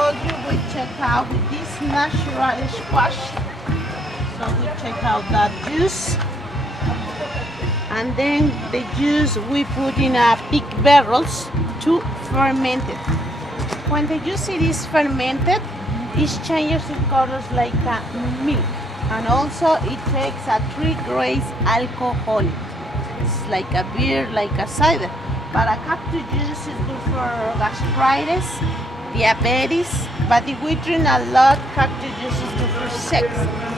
told you, we check out with this natural squash. So we check out that juice. And then the juice we put in a big barrels to ferment it. When the juice it is fermented, it changes in colors like milk. And also it takes a 3 grades alcohol. It's like a beer, like a cider. But a cactus juice is good for gastritis, diabetes. But if we drink a lot, cactus juice is good for sex.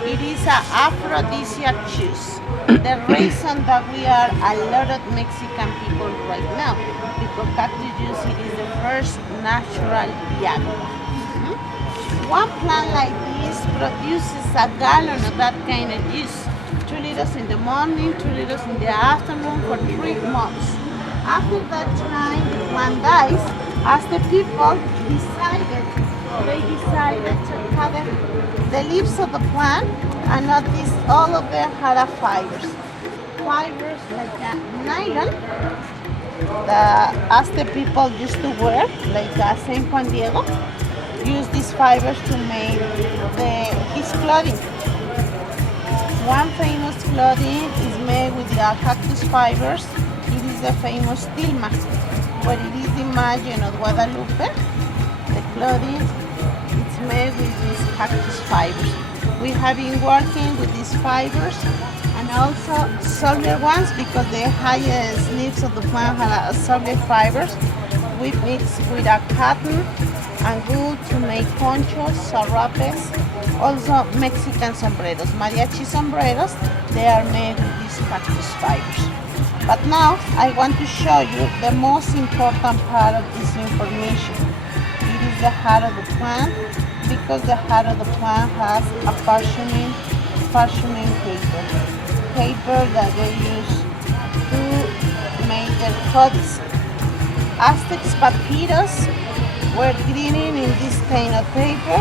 It is an aphrodisiac juice. The reason that we are a lot of Mexican people right now, because cactus juice it is the first natural Viagra. One plant like this produces a gallon of that kind of juice. 2 liters in the morning, 2 liters in the afternoon for 3 months. After that time, the plant dies, as the people decided to cut the leaves of the plant and notice all of them had a fibers. Fibers like a nylon as the people used to wear, like Saint Juan Diego, use these fibers to make his clothing. One famous clothing is made with the cactus fibers. It is the famous tilma, but it is the Imagine of Guadalupe. The clothing it's made with these cactus fibers. We have been working with these fibers and also soldier ones because the highest leaves of the plant have soldier fibers. We mix with a cotton and wool to make ponchos, sarapes, also Mexican sombreros, mariachi sombreros. They are made with these cactus fibers. But now I want to show you the most important part of this information. It is the heart of the plant, because the heart of the plant has a parchment paper that they use to make their clothes. Aztecs papyrus were written in this kind of paper.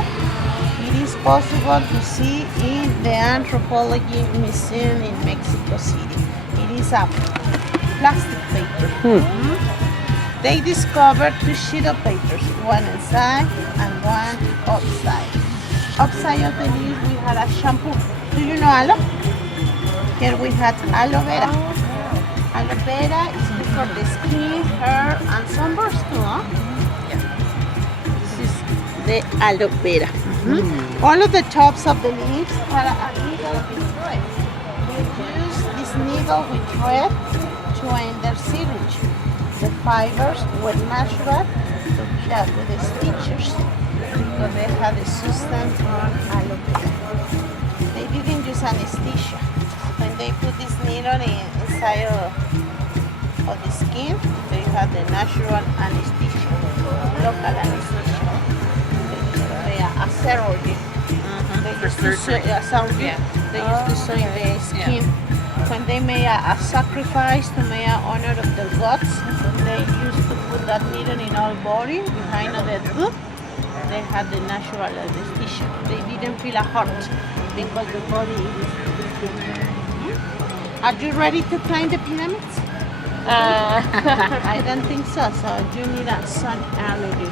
It is possible to see in the Anthropology Museum in Mexico City. It is a plastic paper. They discovered 2 sheets of papers, one inside and one outside. Outside of the leaf we had a shampoo. Do you know aloe? Here we had aloe vera. Aloe vera is good for the skin, hair, and sunburns too, huh? Yeah. This is the aloe vera. All of the tops of the leaves had a needle with thread. We use this needle with thread to end their syringe. The fibers were natural to be out with the stitches because they had a substance on aloe vera. They didn't use anesthesia. When they put this needle inside of the skin, they had the natural anesthesia, local anesthesia. They a surgery. They used to sew in the skin. When they made a sacrifice to make an honor of their gods, they used to put that needle in our body behind the tooth. They had the natural anesthesia. They didn't feel a heart because the body is. Are you ready to climb the pyramids? I don't think so. So you need a sun allergy.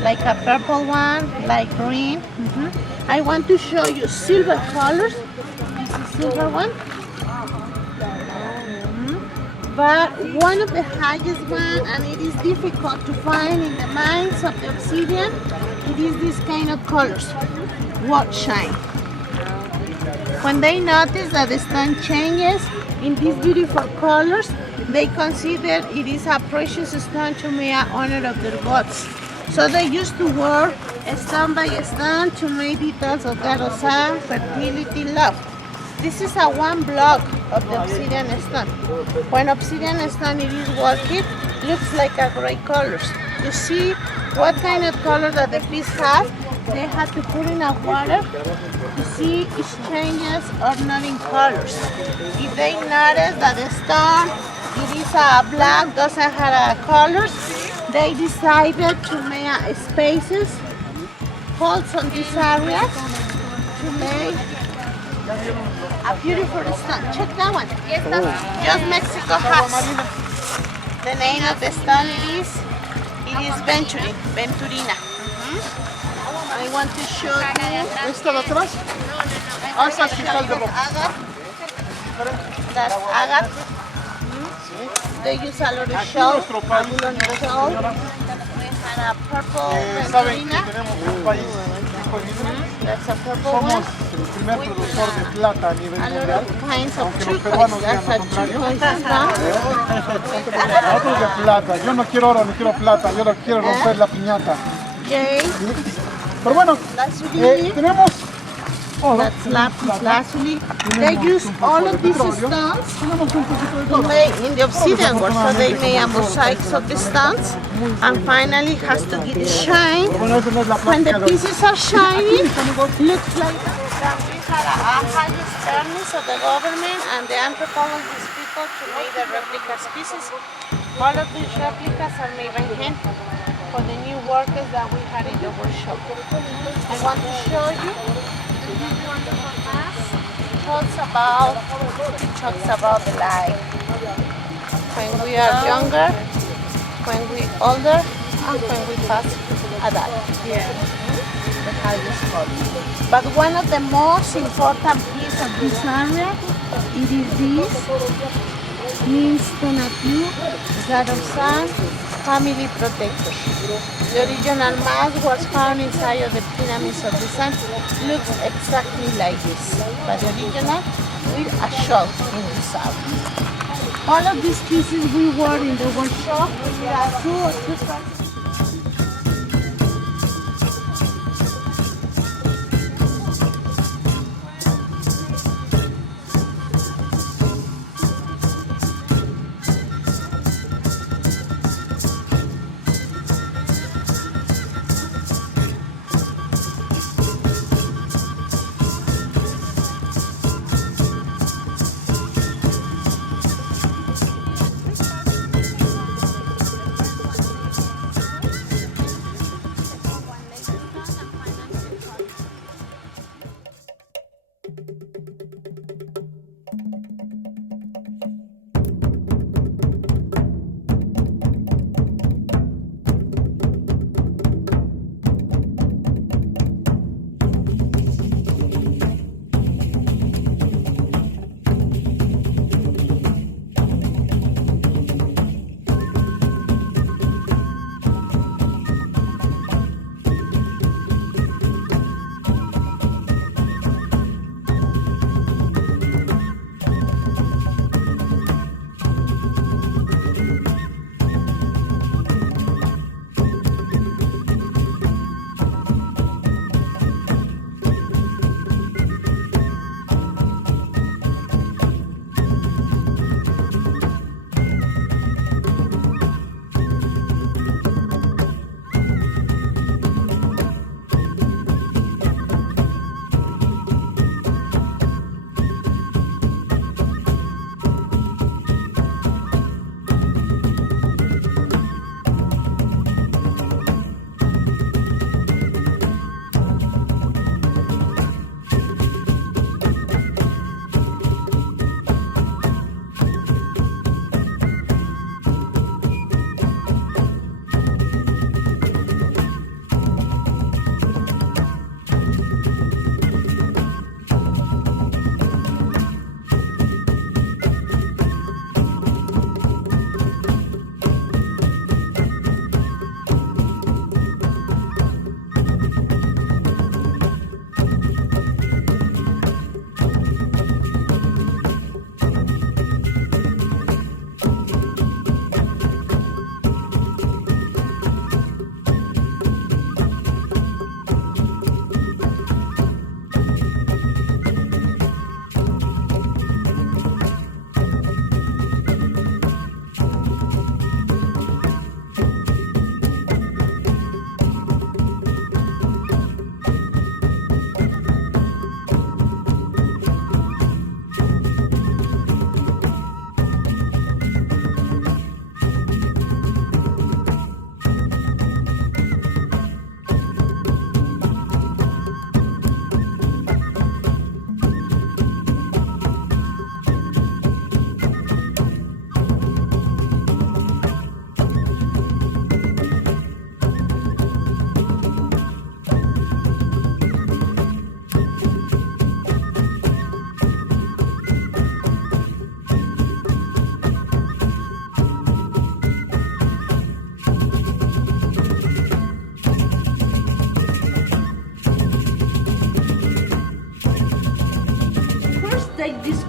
Like a purple one, like green. I want to show you silver colors. This is silver one. But one of the highest one, and it is difficult to find in the mines of the obsidian, it is this kind of colors, what shine. When they notice that the stone changes in these beautiful colors, they consider it is a precious stone to make an honor of their gods. So they used to work stone by stone to make details of Garosan, fertility, love. This is a 1 block of the obsidian stone. When obsidian stone it is working, looks like a gray colors. To see what kind of color that the piece has, they had to put in a water to see if changes or not in colors. If they notice that the stone it is a black, doesn't have colors, they decided to make spaces, holes on these areas to make A beautiful stone. Check that one. Just Mexico has. The name of the stone it is Venturina. I want to show you. ¿Esta de atrás? Ah, esa es cristal de roca. That's agate. They use a lot of shell. Nuestro país, señora, And a purple saben que Venturina. tenemos un país rico en minerales. That's a purple Somos one. el primer productor de plata a nivel A lot mundial. of kinds of Aunque los turquoise. peruanos digan That's lo a contrario. turquoise stone. Nosotros de plata. Yo no quiero oro, ni quiero plata. Yo no quiero romper la piñata. Okay. Pero bueno, That's really tenemos oro. That's lapis lazuli. They use all of these stones Tenemos un poquito de to todo. make in the obsidian work, so they made a mosaics of the stones, and finally has to get shine. Bueno, esa no es la When the plática de hoy. pieces are shiny, looks like that we had a highest permits of the government and the anthropologist people to make the replica pieces. All of these replicas are made by hand for the new workers that we had in the workshop. I want to show you this wonderful mask. Talks about the life. When we are younger, when we older, and when we pass adult. Yeah. The highest code. But one of the most important pieces of this area, it is this. Means Tonatiuh, God of Sun, family protector. The original mask was found inside of the pyramids of the sun. Looks exactly like this, but the original with a shell in the south. All of these pieces we wore in the workshop. There are two or three parts.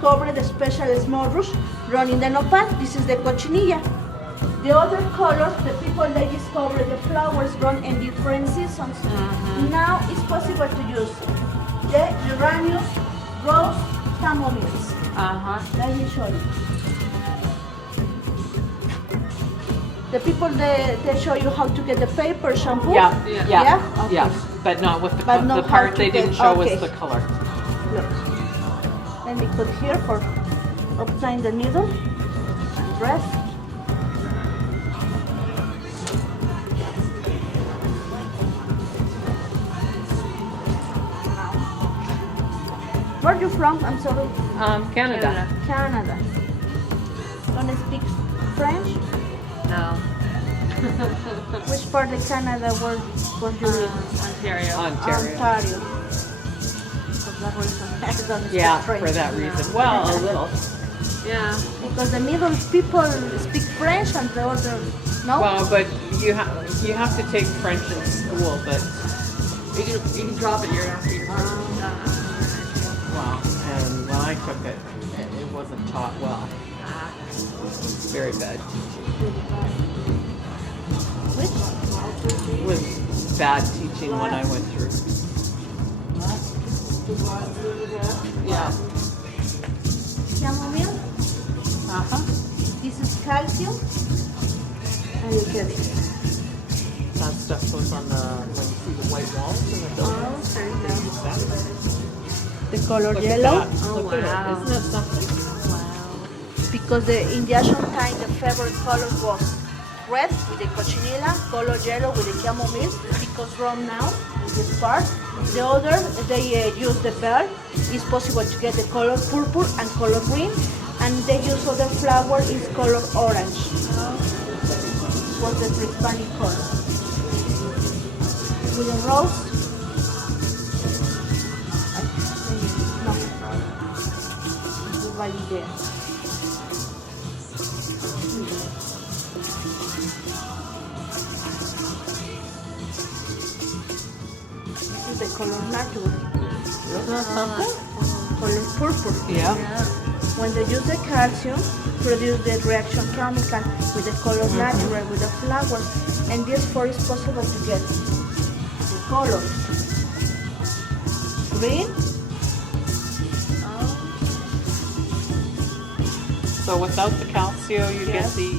cover the special small roots grown in the nopal. This is the cochinilla. The other colors, the people they discover the flowers grown in different seasons. Now it's possible to use the geraniums, rose, camomiles. Let me show you. The people they show you how to get the paper shampoo. Yeah. Okay. But not with the But not the how part to they didn't get- show okay. us the color. Look. Let me put here for obtain the needle and dress. Where are you from? I'm sorry. Canada. Canada. Don't speak French? No. Which part of Canada were you in? Ontario. Ontario. Ontario. For that reason, I don't speak Yeah, French. for that reason. Well, a little. Yeah. Because the middle people speak French and the other no. Well, but you have to take French in school, but You can drop it year after year. well, and when I took it, it wasn't taught well. Very bad. Which? It was bad teaching when I went through. Yeah. Chamomile. This is calcium. And you get it. That stuff goes on the when you see the white walls in the building. They use that. The color Look yellow. At that. Look at wow. it. Isn't that something? Because the in the ancient time the favorite color was red with the cochinilla, color yellow with the chamomile. Because from now in this part, the other they use the pearl. It's possible to get the color purple and color green, and they use other flower is color orange. Was the pre-Hispanic color. With the rose. No. Validea. This is the color natural. Isn't that something? Color purple. Yeah. When they use the calcium, produce the reaction chemical with the color natural with the flower, and therefore it's possible to get the color green. So without the calcio, you Yes. get the